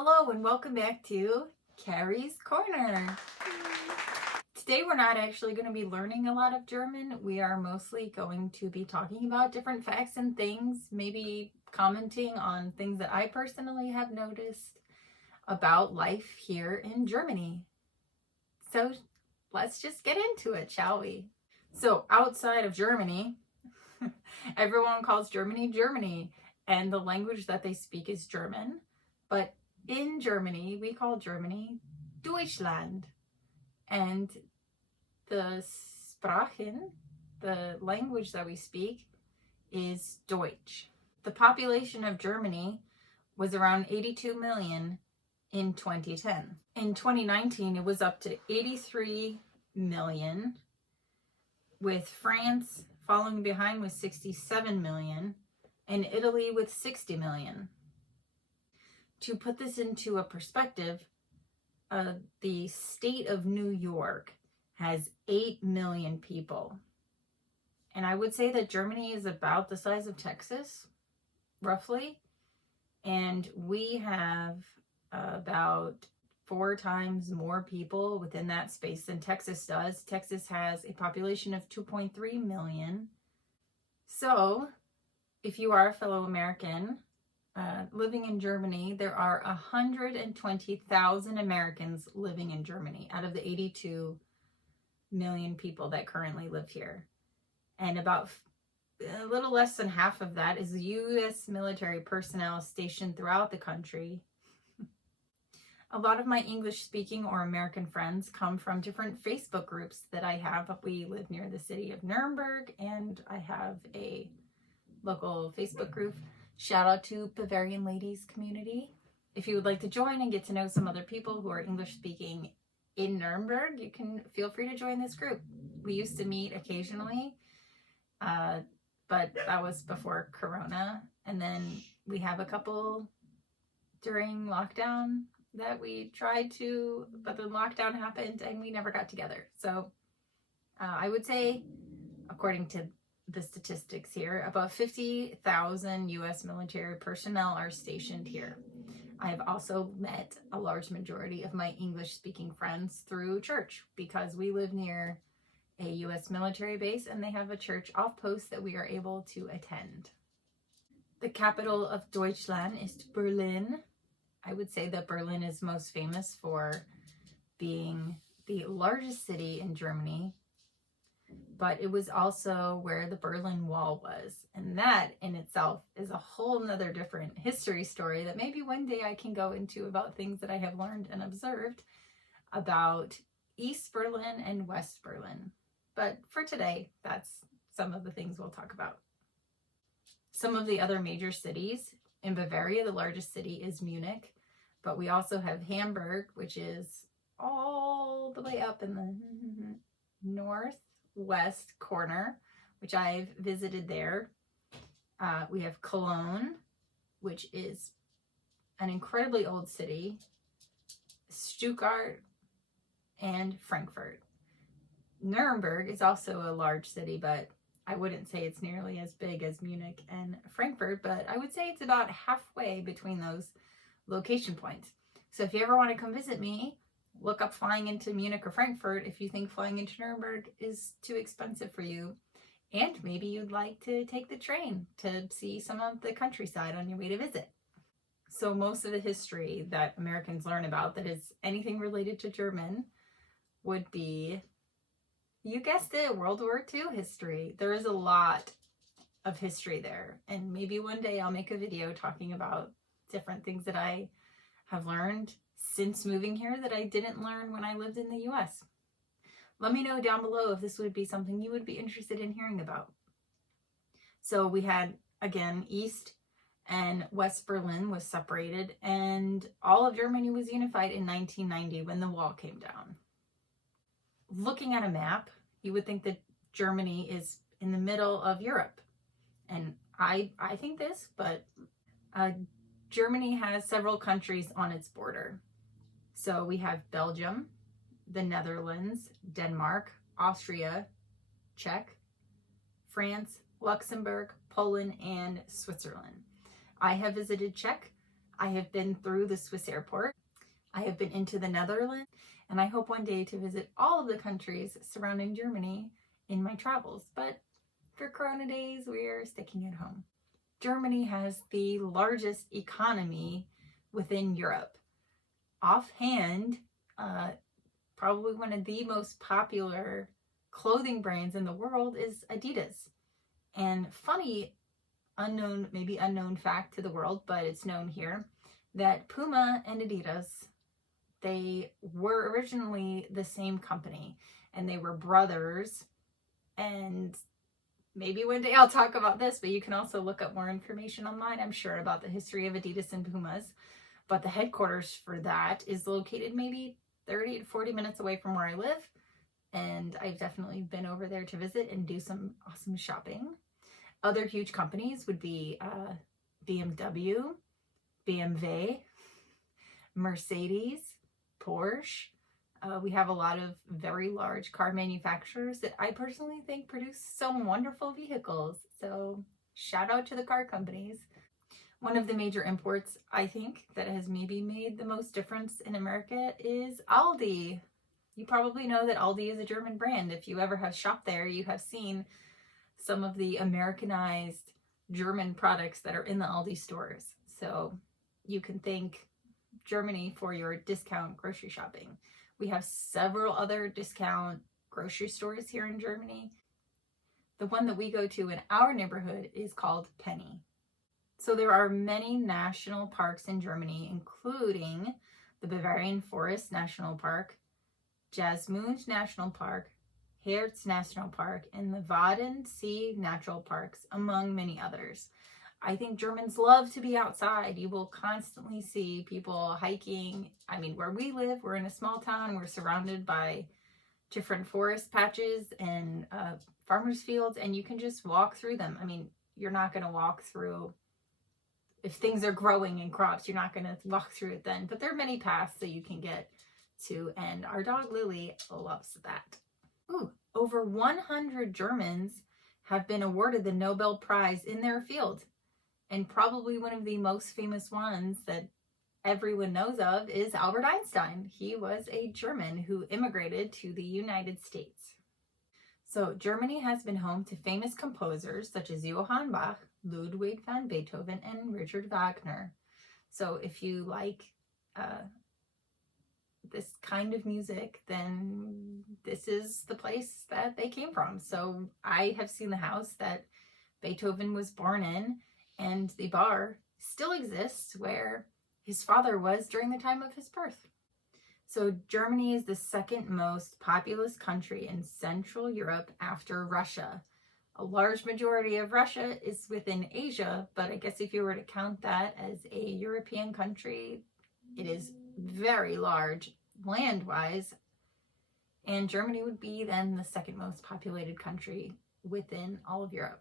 Hello and welcome back to Carrie's Corner. Today we're not actually going to be learning a lot of German. We are mostly going to be talking about different facts and things, maybe commenting on things that I personally have noticed about life here in Germany. So let's just get into it, shall we? So outside of Germany, everyone calls Germany, Germany, and the language that they speak is German. But in Germany, we call Germany Deutschland. And the Sprachen, the language that we speak, is Deutsch. The population of Germany was around 82 million in 2010. In 2019, it was up to 83 million, with France following behind with 67 million, and Italy with 60 million. To put this into a perspective, the state of New York has 8 million people. And I would say that Germany is about the size of Texas, roughly. And we have about 4 times more people within that space than Texas does. Texas has a population of 2.3 million. So, if you are a fellow American living in Germany, there are 120,000 Americans living in Germany out of the 82 million people that currently live here. And about a little less than half of that is U.S. military personnel stationed throughout the country. A lot of my English-speaking or American friends come from different Facebook groups that I have. We live near the city of Nuremberg, and I have a local Facebook group. Shout out to Bavarian Ladies Community. If you would like to join and get to know some other people who are English-speaking in Nuremberg, you can feel free to join this group. We used to meet occasionally, but that was before Corona. And then we have a couple during lockdown that we tried to, but the lockdown happened and we never got together. So I would say, according to the statistics here, about 50,000 U.S. military personnel are stationed here. I have also met a large majority of my English-speaking friends through church because we live near a U.S. military base and they have a church off-post that we are able to attend. The capital of Deutschland is Berlin. I would say that Berlin is most famous for being the largest city in Germany, but it was also where the Berlin Wall was. And that in itself is a whole nother different history story that maybe one day I can go into about things that I have learned and observed about East Berlin and West Berlin. But for today, that's some of the things we'll talk about. Some of the other major cities in Bavaria, the largest city is Munich, but we also have Hamburg, which is all the way up in the northwest corner, which I've visited there. We have Cologne, which is an incredibly old city, Stuttgart, and Frankfurt. Nuremberg is also a large city, but I wouldn't say it's nearly as big as Munich and Frankfurt, but I would say it's about halfway between those location points. So if you ever want to come visit me, look up flying into Munich or Frankfurt if you think flying into Nuremberg is too expensive for you. And maybe you'd like to take the train to see some of the countryside on your way to visit. So most of the history that Americans learn about that is anything related to German would be, you guessed it, World War II history. There is a lot of history there. And maybe one day I'll make a video talking about different things that I have learned since moving here that I didn't learn when I lived in the US. Let me know down below if this would be something you would be interested in hearing about. So we had, again, East and West Berlin was separated, and all of Germany was unified in 1990 when the wall came down. Looking at a map, you would think that Germany is in the middle of Europe. And I think this, but Germany has several countries on its border. So we have Belgium, the Netherlands, Denmark, Austria, Czech, France, Luxembourg, Poland, and Switzerland. I have visited Czech. I have been through the Swiss airport. I have been into the Netherlands, and I hope one day to visit all of the countries surrounding Germany in my travels. But for Corona days, we're sticking at home. Germany has the largest economy within Europe. Offhand, probably one of the most popular clothing brands in the world is Adidas. And funny, maybe unknown fact to the world, but it's known here, that Puma and Adidas, they were originally the same company, and they were brothers. And maybe one day I'll talk about this, but you can also look up more information online, I'm sure, about the history of Adidas and Pumas. But the headquarters for that is located maybe 30 to 40 minutes away from where I live. And I've definitely been over there to visit and do some awesome shopping. Other huge companies would be BMW, BMW, Mercedes, Porsche. We have a lot of very large car manufacturers that I personally think produce some wonderful vehicles. So shout out to the car companies. One of the major imports, I think, that has maybe made the most difference in America is Aldi. You probably know that Aldi is a German brand. If you ever have shopped there, you have seen some of the Americanized German products that are in the Aldi stores. So you can thank Germany for your discount grocery shopping. We have several other discount grocery stores here in Germany. The one that we go to in our neighborhood is called Penny. So there are many national parks in Germany, including the Bavarian Forest National Park, Jasmund National Park, Herz National Park, and the Wadden-See Natural Parks, among many others. I think Germans love to be outside. You will constantly see people hiking. I mean, where we live, we're in a small town. We're surrounded by different forest patches and farmers' fields, and you can just walk through them. I mean, you're not going to walk through, if things are growing in crops, you're not going to walk through it then. But there are many paths that you can get to, and our dog Lily loves that. Ooh, over 100 Germans have been awarded the Nobel Prize in their field. And probably one of the most famous ones that everyone knows of is Albert Einstein. He was a German who immigrated to the United States. So Germany has been home to famous composers such as Johann Bach, Ludwig van Beethoven, and Richard Wagner. So if you like this kind of music, then this is the place that they came from. So I have seen the house that Beethoven was born in, and the bar still exists where his father was during the time of his birth. So Germany is the second most populous country in Central Europe after Russia. A large majority of Russia is within Asia, but I guess if you were to count that as a European country, it is very large land-wise, and Germany would be then the second most populated country within all of Europe.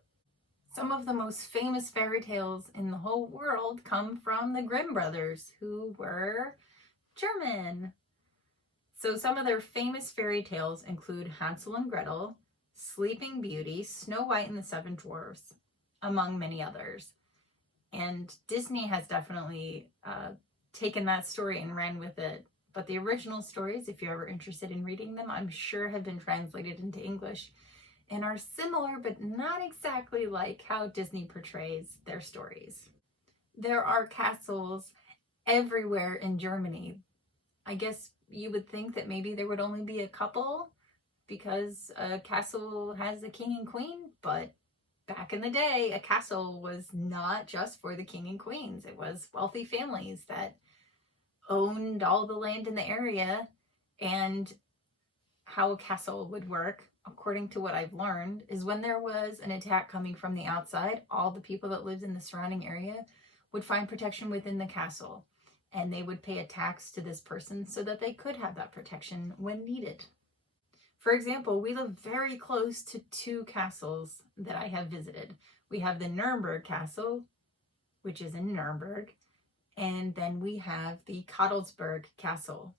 Some of the most famous fairy tales in the whole world come from the Grimm brothers, who were German. So some of their famous fairy tales include Hansel and Gretel, Sleeping Beauty, Snow White and the Seven Dwarfs, among many others. And Disney has definitely taken that story and ran with it. But the original stories, if you're ever interested in reading them, I'm sure have been translated into English and are similar, but not exactly like how Disney portrays their stories. There are castles everywhere in Germany. I guess you would think that maybe there would only be a couple because a castle has a king and queen, but back in the day, a castle was not just for the king and queens. It was wealthy families that owned all the land in the area. And how a castle would work, according to what I've learned, is when there was an attack coming from the outside, all the people that lived in the surrounding area would find protection within the castle, and they would pay a tax to this person so that they could have that protection when needed. For example, we live very close to two castles that I have visited. We have the Nuremberg Castle, which is in Nuremberg, and then we have the Kottelsberg Castle.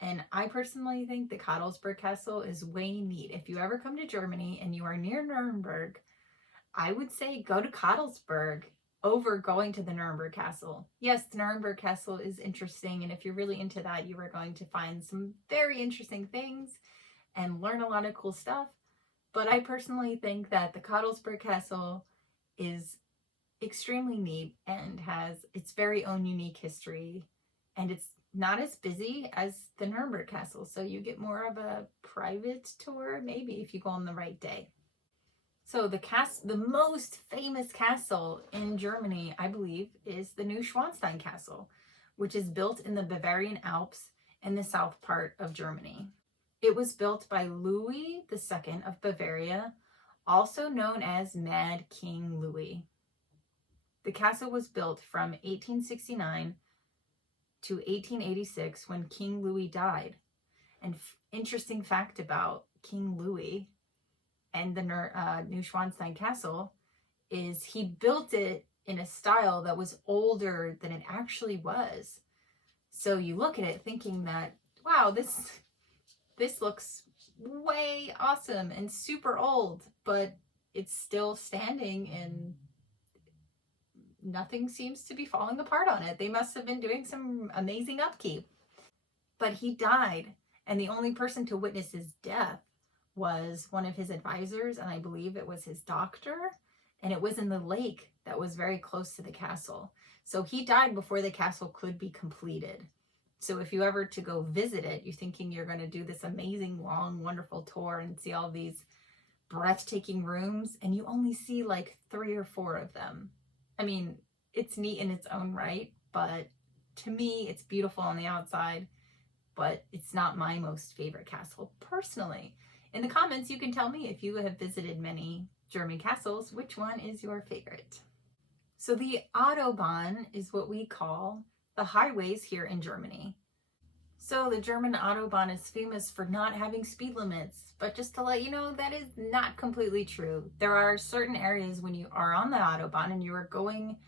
And I personally think the Kottelsberg Castle is way neat. If you ever come to Germany and you are near Nuremberg, I would say go to Kottelsberg. over going to the Nuremberg Castle. Yes, the Nuremberg Castle is interesting, and if you're really into that, you are going to find some very interesting things and learn a lot of cool stuff. But I personally think that the Autobahn Castle is extremely neat and has its very own unique history, and it's not as busy as the Nuremberg Castle, so you get more of a private tour, maybe, if you go on the right day. So the most famous castle in Germany, I believe, is the new Schweinstein Castle, which is built in the Bavarian Alps in the south part of Germany. It was built by Louis II of Bavaria, also known as Mad King Louis. The castle was built from 1869 to 1886 when King Louis died. And interesting fact about King Louis and the new Schweinstein Castle is he built it in a style that was older than it actually was. So you look at it thinking that, wow, this looks way awesome and super old, but it's still standing and nothing seems to be falling apart on it. They must have been doing some amazing upkeep. But he died, and the only person to witness his death was one of his advisors, and I believe it was his doctor, and it was in the lake that was very close to the castle. So he died before the castle could be completed. So if you ever to go visit it, you're thinking you're going to do this amazing, long, wonderful tour and see all these breathtaking rooms, and you only see like 3 or 4 of them. I mean, it's neat in its own right, but to me, it's beautiful on the outside, but it's not my most favorite castle personally. In the comments, you can tell me if you have visited many German castles, which one is your favorite? So the Autobahn is what we call the highways here in Germany. So the German Autobahn is famous for not having speed limits, but just to let you know, that is not completely true. There are certain areas when you are on the Autobahn and you are going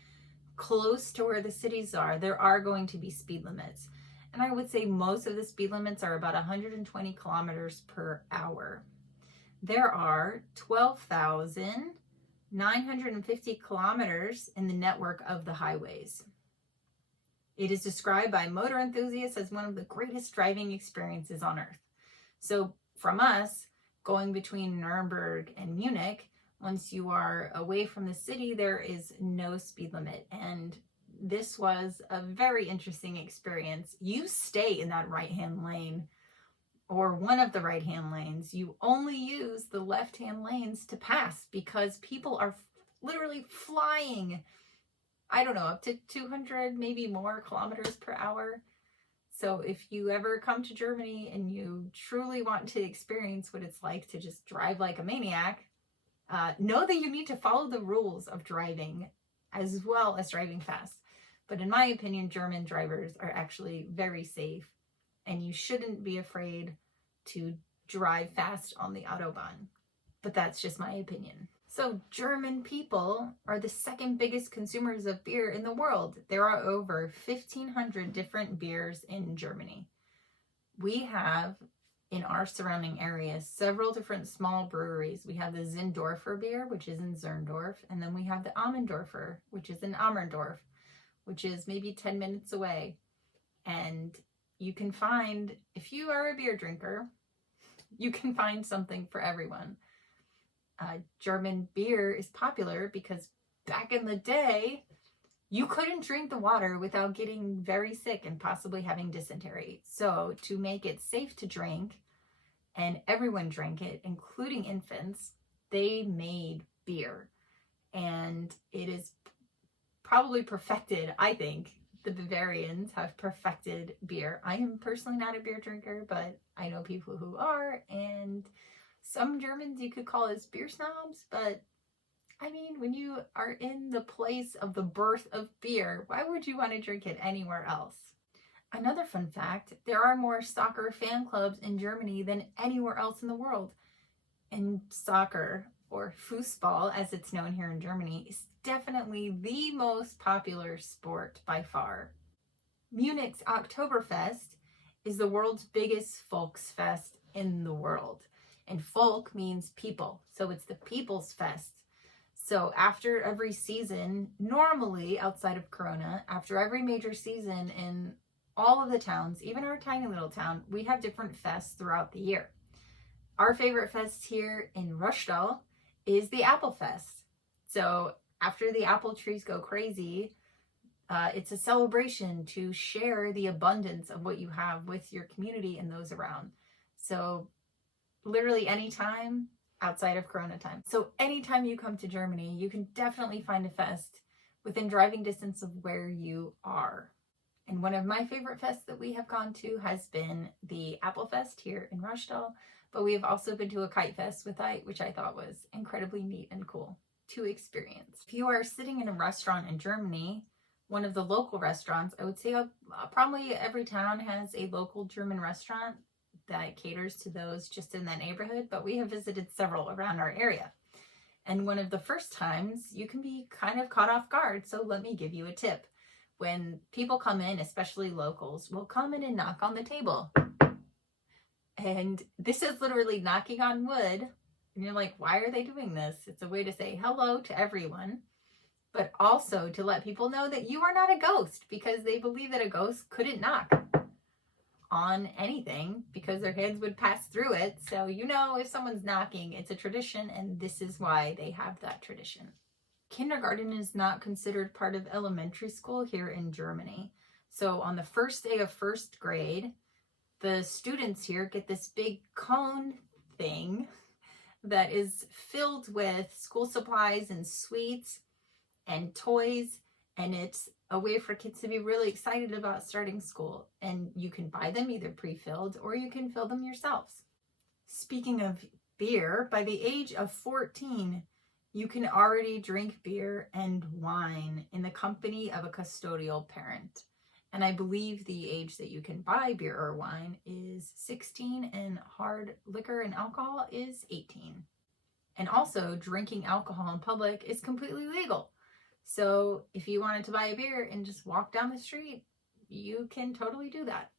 close to where the cities are, there are going to be speed limits. And I would say most of the speed limits are about 120 kilometers per hour. There are 12,950 kilometers in the network of the highways. It is described by motor enthusiasts as one of the greatest driving experiences on earth. So from us, going between Nuremberg and Munich, once you are away from the city, there is no speed limit. And this was a very interesting experience. You stay in that right-hand lane or one of the right-hand lanes. You only use the left-hand lanes to pass because people are literally flying, I don't know, up to 200, maybe more kilometers per hour. So if you ever come to Germany and you truly want to experience what it's like to just drive like a maniac, know that you need to follow the rules of driving as well as driving fast. But in my opinion, German drivers are actually very safe, and you shouldn't be afraid to drive fast on the Autobahn. But that's just my opinion. So German people are the second biggest consumers of beer in the world. There are over 1,500 different beers in Germany. We have, in our surrounding areas, several different small breweries. We have the Zindorfer beer, which is in Zerndorf, and then we have the Amendorfer, which is in Ammerndorf, which is maybe 10 minutes away. And you can find, if you are a beer drinker, you can find something for everyone. German beer is popular because back in the day, you couldn't drink the water without getting very sick and possibly having dysentery. So to make it safe to drink, and everyone drank it, including infants, they made beer. And it is probably perfected, I think. The Bavarians have perfected beer. I am personally not a beer drinker, but I know people who are, and some Germans you could call as beer snobs, but I mean, when you are in the place of the birth of beer, why would you want to drink it anywhere else? Another fun fact, there are more soccer fan clubs in Germany than anywhere else in the world. And soccer, or Fußball as it's known here in Germany, is definitely the most popular sport by far. Munich's Oktoberfest is the world's biggest Volksfest in the world. And Volk means people, so it's the People's Fest. So after every season, normally outside of Corona, after every major season in all of the towns, even our tiny little town, we have different fests throughout the year. Our favorite fest here in Rushtal is the Apple Fest. So after the apple trees go crazy, it's a celebration to share the abundance of what you have with your community and those around. So literally anytime outside of Corona time. So anytime you come to Germany, you can definitely find a fest within driving distance of where you are. And one of my favorite fests that we have gone to has been the Apple Fest here in Rushtal, but we have also been to a kite fest with I, which I thought was incredibly neat and cool to experience. If you are sitting in a restaurant in Germany, one of the local restaurants, I would say probably every town has a local German restaurant that caters to those just in that neighborhood, but we have visited several around our area. And one of the first times you can be kind of caught off guard, so let me give you a tip. When people come in, especially locals, will come in and knock on the table. And this is literally knocking on wood. And you're like, why are they doing this? It's a way to say hello to everyone, but also to let people know that you are not a ghost, because they believe that a ghost couldn't knock on anything because their hands would pass through it. So you know if someone's knocking, it's a tradition, and this is why they have that tradition. Kindergarten is not considered part of elementary school here in Germany. So on the first day of first grade, the students here get this big cone thing that is filled with school supplies and sweets and toys, and it's a way for kids to be really excited about starting school. And you can buy them either pre-filled or you can fill them yourselves. Speaking of beer, by the age of 14, you can already drink beer and wine in the company of a custodial parent. And I believe the age that you can buy beer or wine is 16, and hard liquor and alcohol is 18. And also, drinking alcohol in public is completely legal. So if you wanted to buy a beer and just walk down the street, you can totally do that.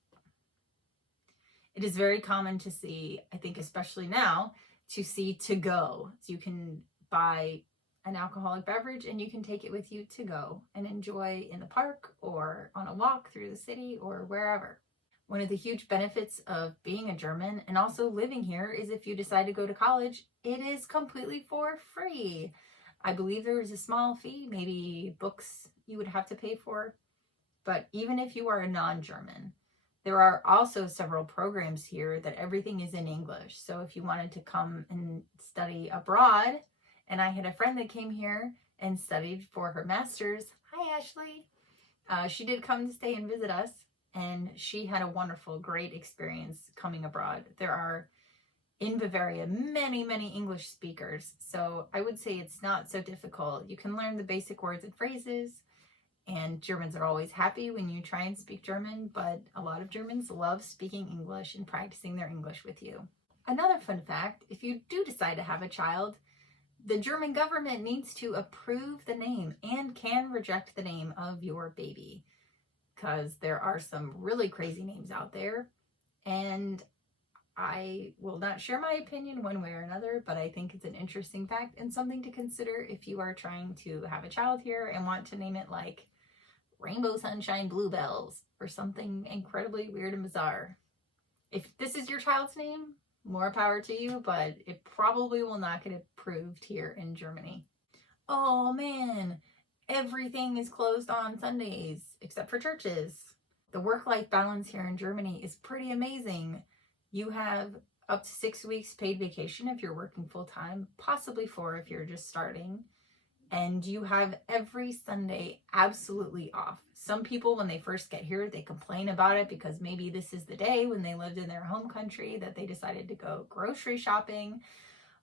It is very common to see, I think especially now, to see to go. So you can buy an alcoholic beverage and you can take it with you to go and enjoy in the park or on a walk through the city or wherever. One of the huge benefits of being a German and also living here is if you decide to go to college, it is completely for free. I believe there is a small fee, maybe books you would have to pay for, but even if you are a non-German, there are also several programs here that everything is in English. So if you wanted to come and study abroad, and I had a friend that came here and studied for her master's. Hi, Ashley. She did come to stay and visit us, and she had a wonderful, great experience coming abroad. There are, in Bavaria, many, many English speakers. So I would say it's not so difficult. You can learn the basic words and phrases, and Germans are always happy when you try and speak German, but a lot of Germans love speaking English and practicing their English with you. Another fun fact, if you do decide to have a child, the German government needs to approve the name and can reject the name of your baby, because there are some really crazy names out there, and I will not share my opinion one way or another, but I think it's an interesting fact and something to consider if you are trying to have a child here and want to name it like Rainbow Sunshine Bluebells or something incredibly weird and bizarre. If this is your child's name, more power to you, but it probably will not get approved here in Germany. Oh man, everything is closed on Sundays except for churches. The work-life balance here in Germany is pretty amazing. You have up to 6 weeks paid vacation if you're working full-time, possibly 4 if you're just starting. And you have every Sunday absolutely off. Some people, when they first get here, they complain about it because maybe this is the day when they lived in their home country that they decided to go grocery shopping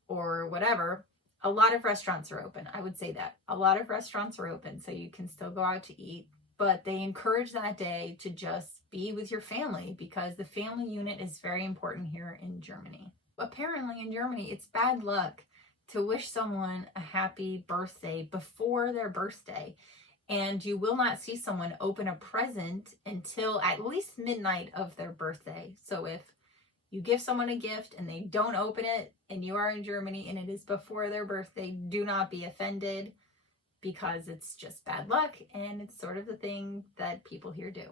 or whatever. A lot of restaurants are open. I would say that. A lot of restaurants are open, so you can still go out to eat. But they encourage that day to just be with your family because the family unit is very important here in Germany. Apparently in Germany, it's bad luck to wish someone a happy birthday before their birthday. And you will not see someone open a present until at least midnight of their birthday. So if you give someone a gift and they don't open it and you are in Germany and it is before their birthday, do not be offended, because it's just bad luck and it's sort of the thing that people here do.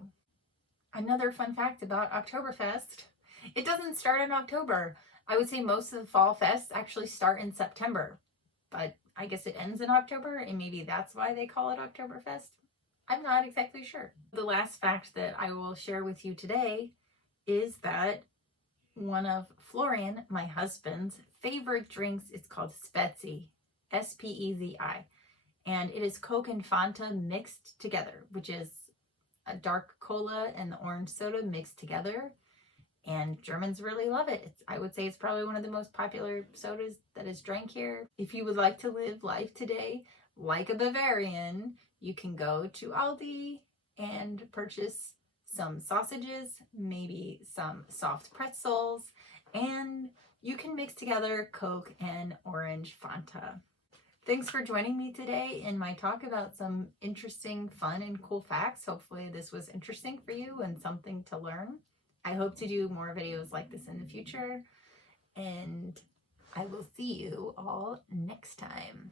Another fun fact about Oktoberfest, it doesn't start in October. I would say most of the fall fests actually start in September, but I guess it ends in October and maybe that's why they call it Oktoberfest. I'm not exactly sure. The last fact that I will share with you today is that one of Florian, my husband's favorite drinks, is called Spezi, S-P-E-Z-I. And it is Coke and Fanta mixed together, which is a dark cola and the orange soda mixed together. And Germans really love it. I would say it's probably one of the most popular sodas that is drank here. If you would like to live life today like a Bavarian, you can go to Aldi and purchase some sausages, maybe some soft pretzels, and you can mix together Coke and orange Fanta. Thanks for joining me today in my talk about some interesting, fun, and cool facts. Hopefully this was interesting for you and something to learn. I hope to do more videos like this in the future, and I will see you all next time.